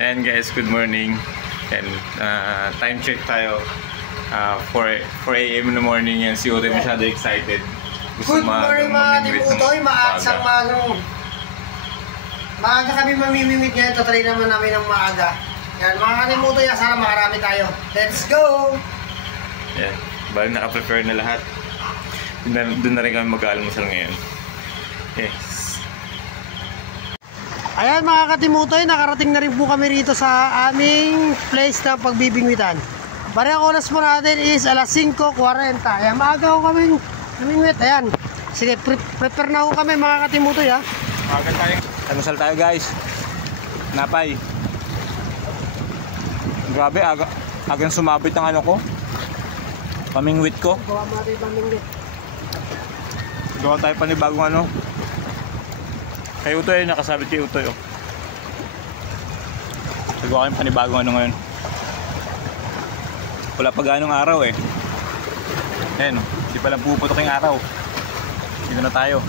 Ayan guys, good morning. And time check tayo. 4 a.m. in the morning yan. Si Utoy masyado excited. Good morning mga Utoy, maaga kami mamimimit ngayon. Tatry naman namin ng maaga. Yan, mga Utoy, sana makarami tayo. Let's go! Yan, bali naka-prepare na lahat. Doon na rin kami mag-aalmusal ngayon. Yes. Ayan mga katimutoy, nakarating na rin po kami rito sa aming place na pagbibingwitan. Bari ang oras po natin is alas 5:40. Ayan, maaga ko kaming namingwit. Ayan, sige, prepare na ako kami mga katimutoy ha. Maaga tayo. Almusal tayo guys. Napay. Grabe, agang sumabit ang ano ko. Pamingwit ko. Gawa mo natin pamingwit. Gawa tayo pa ni bagong ano. Kay Utoy, nakasabit kay Utoy oh. Nagawa kayong panibagong ano ngayon. Wala pa ganong araw eh. Ayan oh, hindi pa lang puputok yung araw. Dito na tayo.